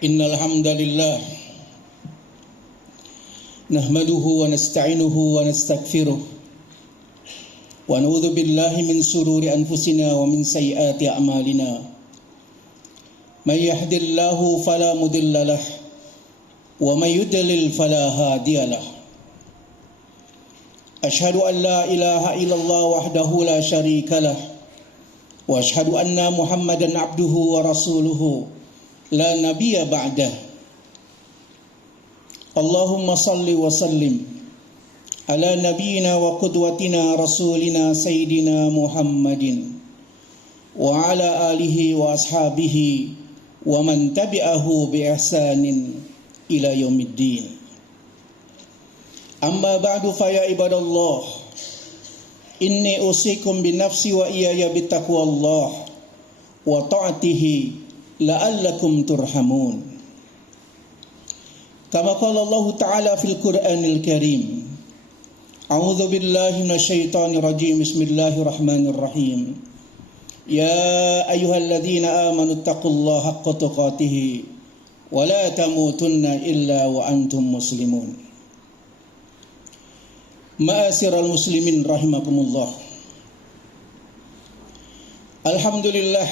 Innal hamdalillah nahmaduhu wa nasta'inuhu wa nastaghfiruh wa na'udzu billahi min shururi anfusina wa min sayyiati a'malina. May yahdihillahu fala mudilla lahu wa may yudlil fala hadiya lahu. Asyhadu an la ilaha illallah wahdahu la syarika lahu wa asyhadu anna Muhammadan abduhu wa rasuluhu la nabiyya ba'dah. Allahumma salli wa sallim ala nabiyyina wa qudwatina rasulina sayyidina Muhammadin wa ala alihi wa ashabihi wa man tabi'ahu bi ihsanin ila yaumiddin. Amma ba'du fa ya ibadallah, inni usikum bi nafsi wa iyaya bittaqwallah wa ta'atihi la'allakum turhamun. Kama qala Allah Ta'ala fil Qur'anil Karim. A'udzu billahi minasyaitonir rajim. Bismillahirrahmanirrahim. Ya ayyuhalladzina amanu taqullaha haqqa tuqatih wa la tamutunna illa wa antum muslimun. Ma'asyiral muslimin rahimakumullah. Alhamdulillah,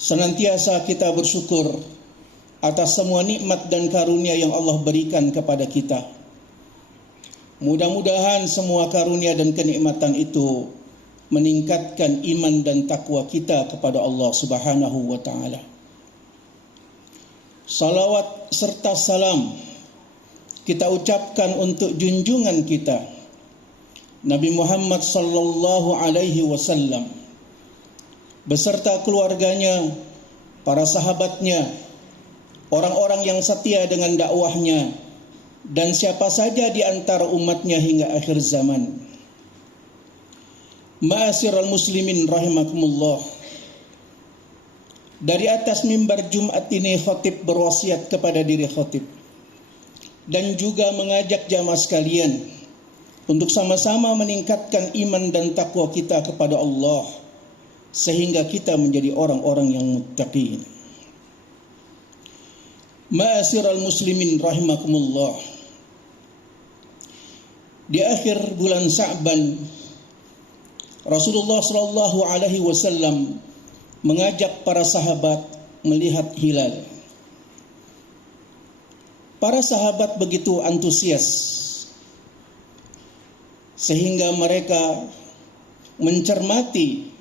senantiasa kita bersyukur atas semua nikmat dan karunia yang Allah berikan kepada kita. Mudah-mudahan semua karunia dan kenikmatan itu meningkatkan iman dan takwa kita kepada Allah Subhanahu wa taala. Salawat serta salam kita ucapkan untuk junjungan kita Nabi Muhammad sallallahu alaihi wasallam beserta keluarganya, para sahabatnya, orang-orang yang setia dengan dakwahnya, dan siapa saja di antara umatnya hingga akhir zaman. Ma'asyiral muslimin rahimakumullah. Dari atas mimbar Jumat ini khatib berwasiat kepada diri khatib dan juga mengajak jamaah sekalian untuk sama-sama meningkatkan iman dan takwa kita kepada Allah, sehingga kita menjadi orang-orang yang muttaqin. Ma'asyiral muslimin rahimakumullah. Di akhir bulan Sya'ban, Rasulullah sallallahu alaihi wasallam mengajak para sahabat melihat hilal. Para sahabat begitu antusias sehingga mereka mencermati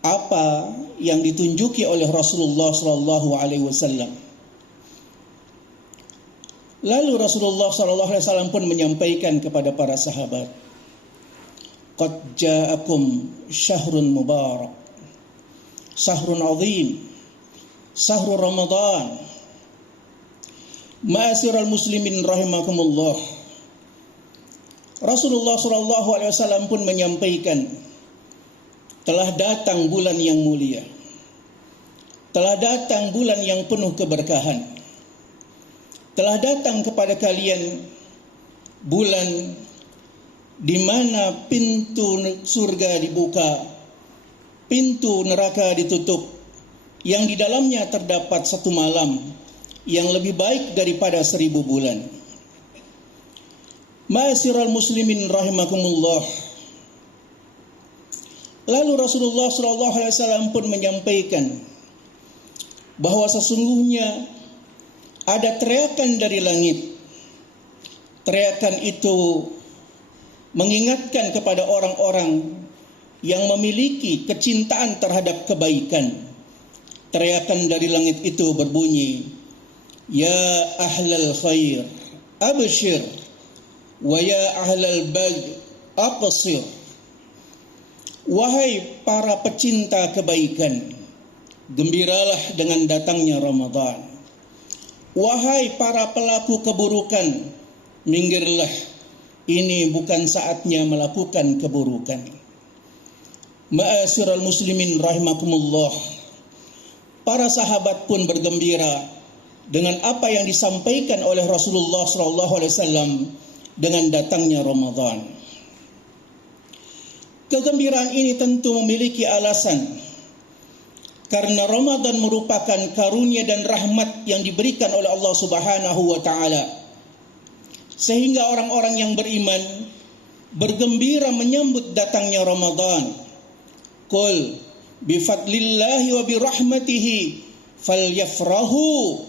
apa yang ditunjuki oleh Rasulullah sallallahu alaihi wasallam. Lalu Rasulullah sallallahu alaihi wasallam pun menyampaikan kepada para sahabat, "Qad ja'akum syahrun mubarak, syahrun azim, syahrul Ramadan." Ma'asyiral muslimin rahimakumullah. Rasulullah sallallahu alaihi wasallam pun menyampaikan, telah datang bulan yang mulia, telah datang bulan yang penuh keberkahan, telah datang kepada kalian bulan di mana pintu surga dibuka, pintu neraka ditutup, yang di dalamnya terdapat satu malam yang lebih baik daripada 1000 bulan. Ma'asyiral muslimin rahimakumullah. Lalu Rasulullah SAW pun menyampaikan bahwa sesungguhnya ada teriakan dari langit. Teriakan itu mengingatkan kepada orang-orang yang memiliki kecintaan terhadap kebaikan. Teriakan dari langit itu berbunyi, "Ya ahlal khair, abshir, wa ya ahlal bagh, absir." Wahai para pecinta kebaikan, gembiralah dengan datangnya Ramadan. Wahai para pelaku keburukan, minggirlah, ini bukan saatnya melakukan keburukan. Ma'asyiral muslimin rahimakumullah. Para sahabat pun bergembira dengan apa yang disampaikan oleh Rasulullah SAW dengan datangnya Ramadan. Kegembiraan ini tentu memiliki alasan, Karena Ramadan merupakan karunia dan rahmat yang diberikan oleh Allah Subhanahu wa taala. Sehingga orang-orang yang beriman bergembira menyambut datangnya Ramadan. Qul bi fadlillahi wa bi rahmatihi falyafrahu.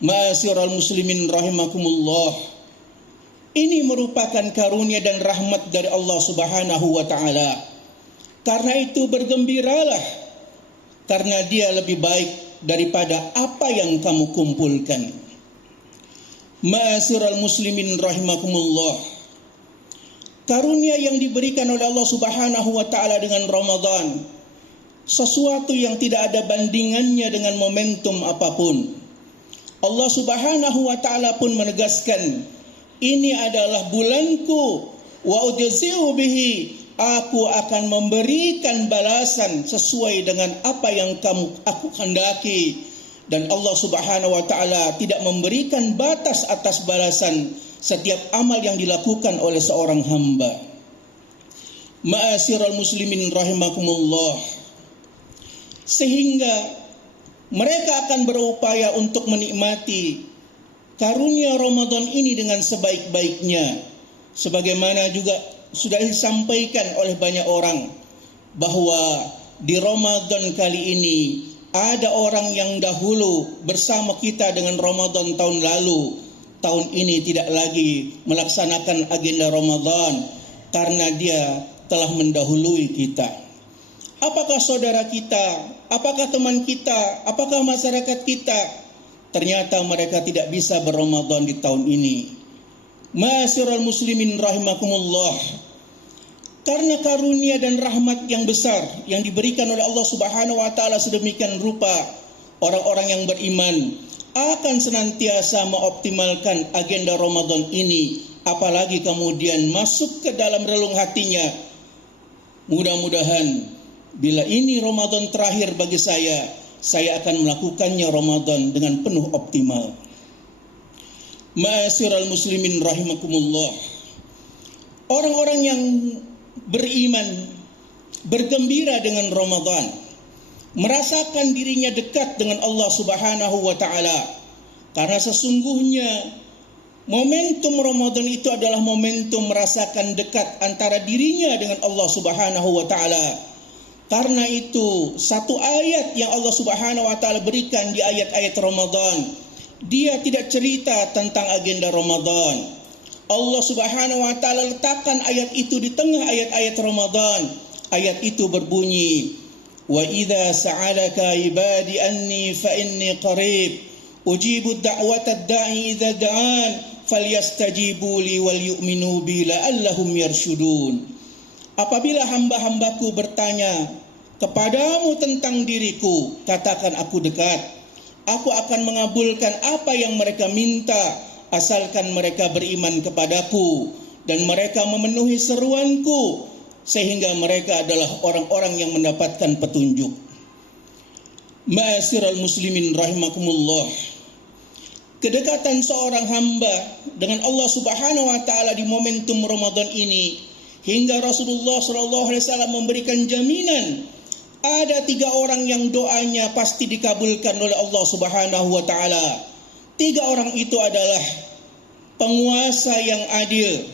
Ma'asyiral muslimin rahimakumullah. Ini merupakan karunia dan rahmat dari Allah Subhanahu wa taala. Karena itu bergembiralah, karena dia lebih baik daripada apa yang kamu kumpulkan. Ma'asyiral muslimin rahimakumullah. Karunia yang diberikan oleh Allah Subhanahu wa taala dengan Ramadan, sesuatu yang tidak ada bandingannya dengan momentum apapun. Allah Subhanahu wa taala pun menegaskan, ini adalah bulanku wa ujzi'u bihi. Aku akan memberikan balasan sesuai dengan apa yang aku kehendaki. Dan Allah Subhanahu wa taala tidak memberikan batas atas balasan setiap amal yang dilakukan oleh seorang hamba. Ma'asyiral muslimin rahimakumullah. Sehingga mereka akan berupaya untuk menikmati karunia Ramadan ini dengan sebaik-baiknya. Sebagaimana juga sudah disampaikan oleh banyak orang bahwa di Ramadan kali ini ada orang yang dahulu bersama kita dengan Ramadan tahun lalu, tahun ini tidak lagi melaksanakan agenda Ramadan karena dia telah mendahului kita. Apakah saudara kita, apakah teman kita, apakah masyarakat kita, ternyata mereka tidak bisa berRamadan di tahun ini. Ma'asyiral muslimin rahimakumullah. Karena karunia dan rahmat yang besar yang diberikan oleh Allah Subhanahu wa taala sedemikian rupa, orang-orang yang beriman akan senantiasa mengoptimalkan agenda Ramadan ini, apalagi kemudian masuk ke dalam relung hatinya. Mudah-mudahan bila ini Ramadan terakhir bagi saya akan melakukannya Ramadan dengan penuh optimal. Ma'asyiral muslimin rahimakumullah. Orang-orang yang beriman bergembira dengan Ramadan, merasakan dirinya dekat dengan Allah Subhanahu wa taala. Karena sesungguhnya momentum Ramadan itu adalah momentum merasakan dekat antara dirinya dengan Allah Subhanahu wa taala. Karena itu satu ayat yang Allah Subhanahu wa taala berikan di ayat-ayat Ramadan, dia tidak cerita tentang agenda Ramadan. Allah Subhanahu wa taala letakkan ayat itu di tengah ayat-ayat Ramadan. Ayat itu berbunyi, wa idza sa'alaka ibadi anni fa inni qarib ujibu da'watad da'i idza da'an falyastajibu li wal yu'minu bi la'allahum yarshudun. Apabila hamba-hambaku bertanya kepadamu tentang diriku, katakan aku dekat. Aku akan mengabulkan apa yang mereka minta, asalkan mereka beriman kepadaku dan mereka memenuhi seruanku, sehingga mereka adalah orang-orang yang mendapatkan petunjuk. Ma'asyiral muslimin rahimakumullah. Kedekatan seorang hamba dengan Allah Subhanahu wa taala di momentum Ramadan ini, hingga Rasulullah SAW memberikan jaminan ada 3 orang yang doanya pasti dikabulkan oleh Allah Subhanahu wa taala. 3 orang itu adalah penguasa yang adil,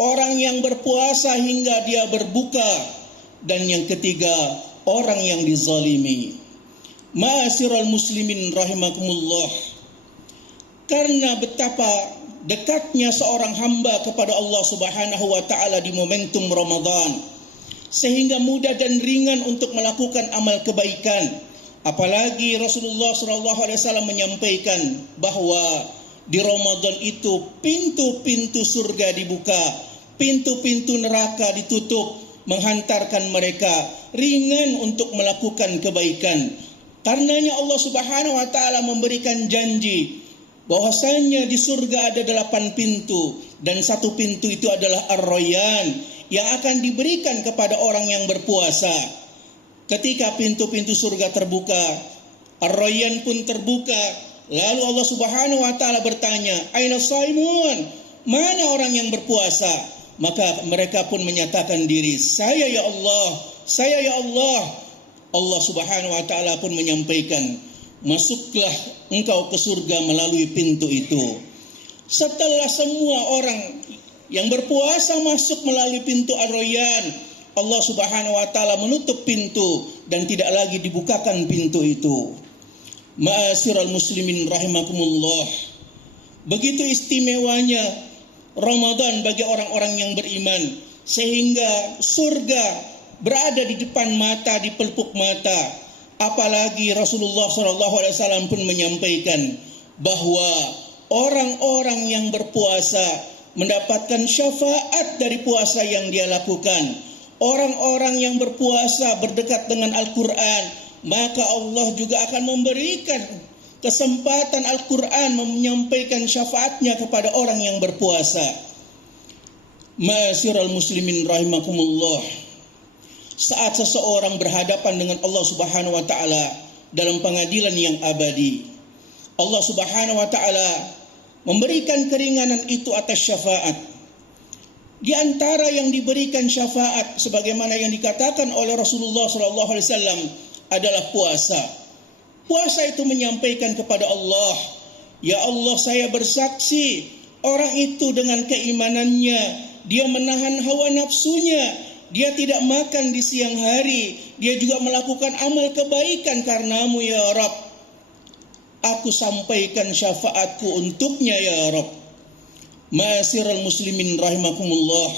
orang yang berpuasa hingga dia berbuka, dan yang ketiga orang yang dizalimi. Ma'asyiral muslimin rahimakumullah. Karena betapa dekatnya seorang hamba kepada Allah Subhanahu wa taala di momentum Ramadan, sehingga mudah dan ringan untuk melakukan amal kebaikan. Apalagi Rasulullah SAW menyampaikan bahwa di Ramadan itu pintu-pintu surga dibuka, pintu-pintu neraka ditutup, menghantarkan mereka ringan untuk melakukan kebaikan. Karenanya Allah Subhanahu wa taala memberikan janji bahwasanya di surga ada 8 pintu, dan 1 pintu itu adalah Ar-Rayyan yang akan diberikan kepada orang yang berpuasa. Ketika pintu-pintu surga terbuka, Ar-Rayyan pun terbuka. Lalu Allah Subhanahu wa taala bertanya, "Aina shaimun?" Mana orang yang berpuasa? Maka mereka pun menyatakan diri, "Saya ya Allah, saya ya Allah." Allah Subhanahu wa taala pun menyampaikan, masuklah engkau ke surga melalui pintu itu. Setelah semua orang yang berpuasa masuk melalui pintu Ar-Rayyan, Allah Subhanahu wa taala menutup pintu dan tidak lagi dibukakan pintu itu. Ma'asyiral muslimin rahimakumullah. Begitu istimewanya Ramadan bagi orang-orang yang beriman, sehingga surga berada di depan mata, di pelupuk mata. Apalagi Rasulullah SAW pun menyampaikan bahwa orang-orang yang berpuasa mendapatkan syafaat dari puasa yang dia lakukan. Orang-orang yang berpuasa berdekat dengan Al-Quran, maka Allah juga akan memberikan kesempatan Al-Quran menyampaikan syafaatnya kepada orang yang berpuasa. Ma'asyiral muslimin rahimakumullah. Saat seseorang berhadapan dengan Allah Subhanahu wa taala dalam pengadilan yang abadi, Allah Subhanahu wa taala memberikan keringanan itu atas syafaat. Di antara yang diberikan syafaat sebagaimana yang dikatakan oleh Rasulullah SAW adalah puasa. Puasa itu menyampaikan kepada Allah, ya Allah, saya bersaksi orang itu dengan keimanannya, dia menahan hawa nafsunya, dia tidak makan di siang hari, dia juga melakukan amal kebaikan karenamu ya Rabb. Aku sampaikan syafaatku untuknya ya Rabb. Ma'asyiral muslimin rahimakumullah.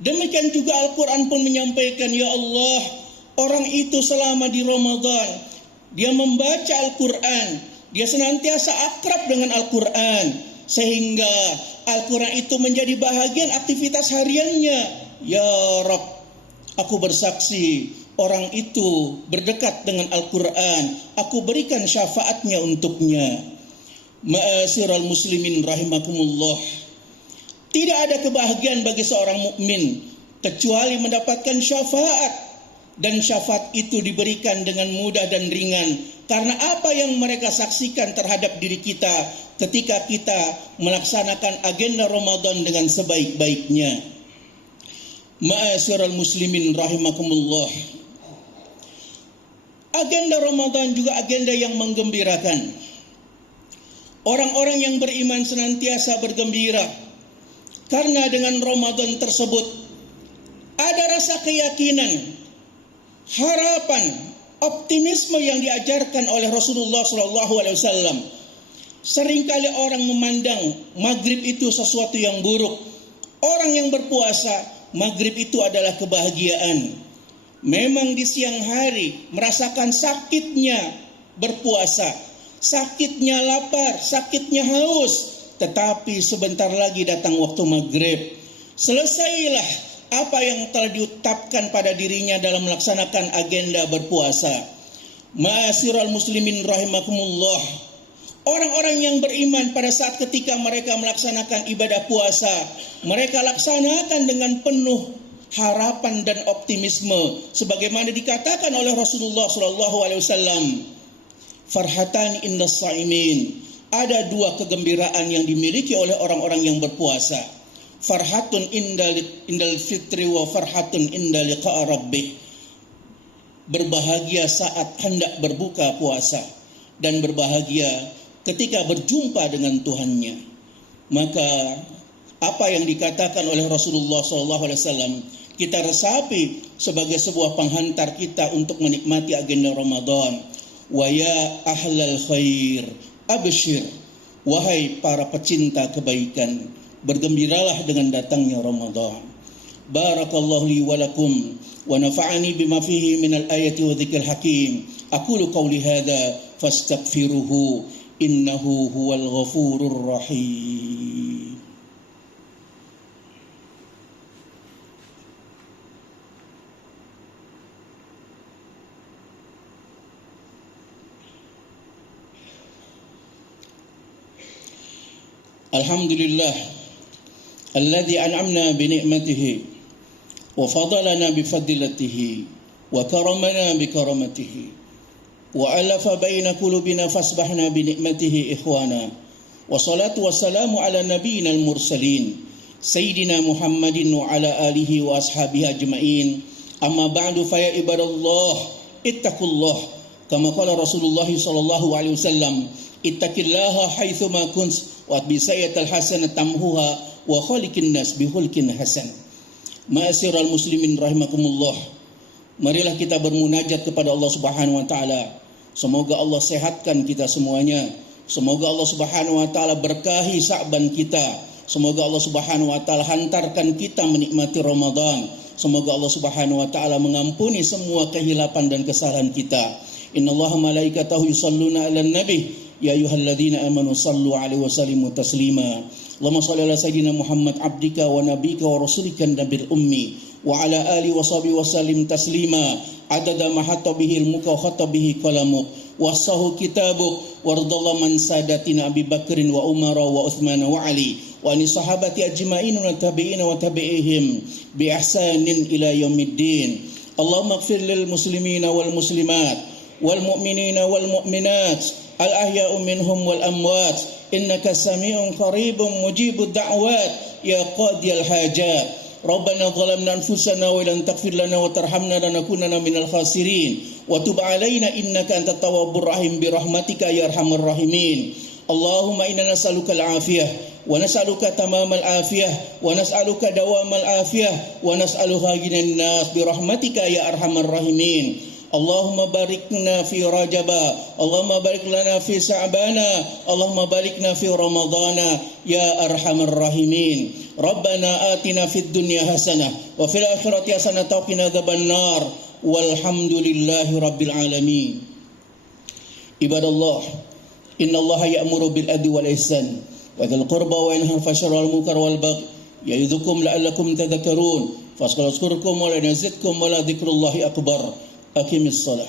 Demikian juga Al-Quran pun menyampaikan, ya Allah, orang itu selama di Ramadan dia membaca Al-Quran, dia senantiasa akrab dengan Al-Quran, sehingga Al-Quran itu menjadi bahagian aktivitas hariannya. Ya Rabb, aku bersaksi orang itu berdekat dengan Al-Quran, aku berikan syafaatnya untuknya. Ma'asyiral muslimin rahimakumullah. Tidak ada kebahagiaan bagi seorang mukmin kecuali mendapatkan syafaat, dan syafaat itu diberikan dengan mudah dan ringan karena apa yang mereka saksikan terhadap diri kita ketika kita melaksanakan agenda Ramadan dengan sebaik-baiknya. Ma'asyiral muslimin rahimakumullah. Agenda Ramadan juga agenda yang menggembirakan. Orang-orang yang beriman senantiasa bergembira karena dengan Ramadan tersebut ada rasa keyakinan, harapan, optimisme yang diajarkan oleh Rasulullah SAW. Seringkali orang memandang maghrib itu sesuatu yang buruk. Orang yang berpuasa, maghrib itu adalah kebahagiaan. Memang di siang hari merasakan sakitnya berpuasa, sakitnya lapar, sakitnya haus. Tetapi sebentar lagi datang waktu maghrib, selesailah apa yang telah diucapkan pada dirinya dalam melaksanakan agenda berpuasa. Ma'asyiral muslimin rahimakumullah. Orang-orang yang beriman pada saat ketika mereka melaksanakan ibadah puasa, mereka laksanakan dengan penuh harapan dan optimisme sebagaimana dikatakan oleh Rasulullah SAW. Farhatan indas saimin. Ada dua kegembiraan yang dimiliki oleh orang-orang yang berpuasa. Farhatun indal fitri wa farhatun indal liqa rabbih. Berbahagia saat hendak berbuka puasa dan berbahagia ketika berjumpa dengan Tuhannya. Maka apa yang dikatakan oleh Rasulullah SAW kita resapi sebagai sebuah penghantar kita untuk menikmati agenda Ramadan. Wa ya ahlal khair abshir, wahai para pecinta kebaikan, bergembiralah dengan datangnya Ramadan. Barakallahu li wa lakum wa nafa'ani bima fihi minal ayati wa dzikril hakim. Aqulu qawli hadza fastaghfiruhu innahu huwal ghafurur rahim. Alhamdulillah alladzi an'amna bi ni'matihi wa fadalana bi fadilatihi wa karamana bi karamatihi wa alafa baina qulubina fasbahna bi ni'matihi ikhwana. Wa salatu wassalamu ala nabiyyina al-mursalin sayyidina Muhammadin wa ala alihi wa ashabihi ajma'in. Amma ba'du fa ya ibadallah ittaqullah kama qala Rasulullah sallallahu alaihi wasallam ittaqillaha haitsu ma kunt wa bi sayyi'atil hasanah tamhuha wa khaliqin nas bi khulqin hasan. Ma'asyiral muslimin rahimakumullah, marilah kita bermunajat kepada Allah Subhanahu wa taala. Semoga Allah sehatkan kita semuanya. Semoga Allah Subhanahu wa taala berkahi Sa'ban kita. Semoga Allah Subhanahu wa taala hantarkan kita menikmati Ramadan. Semoga Allah Subhanahu wa taala mengampuni semua kehilapan dan kesalahan kita. Innallaha malaikatahu yusalluna 'alan nabi ya ayyuhalladzina amanu sallu 'alaihi wa sallimu taslima. Allahumma shalli ala sayyidina Muhammad abdika wa nabika wa rasulika nabil ummi wa ala alihi wa sahbihi wa sallim taslima adada ma hatta bihi ilmuka wa khatta bihi qalamuk wasahu kitabuk wardallahu man sadatina Abi Bakrin wa Umar wa Uthman wa Ali wa ani sahabati ajma'in wa tabi'in wa tabi'ihim bi ihsanin ila yaumiddin. Allahumma ighfir lil muslimina wal muslimat wal mu'minina wal mu'minat al ahya'u minhum wal amwat innaka sami'un qaribun mujibud da'wat ya qadiyal hajat. Rabbana zalamna anfusana wa illam taghfir lana wa tarhamna lanakunanna minal khasirin wa tub 'alaina innaka antat tawwabur rahim bi rahmatika ya arhamar rahimin. Allahumma inna nas'aluka al-'afiyah wa nas'aluka tamamal 'afiyah wa nas'aluka dawamal 'afiyah wa nas'aluka ghinan nas bi rahmatika ya arhamar rahimin. Allahumma barikna fi Rajaba, Allahumma barik lana fi Sa'bana, Allahumma barikna fi Ramadana ya arhamar rahimin. Rabbana atina fid dunya hasanah wa fil akhirati hasanah wa qina adzabannar. Walhamdulillahi rabbil alamin. Ibadallah, innallaha ya'muru bil adli wal ihsan wa dzil qurba wa yanha 'anil fahsya'i wal munkar wal baghi ya'idzukum la'allakum tadhakkarun. Fazkurukum wa la yazidkum wa la dzikrullahi akbar. Aqimis shalah.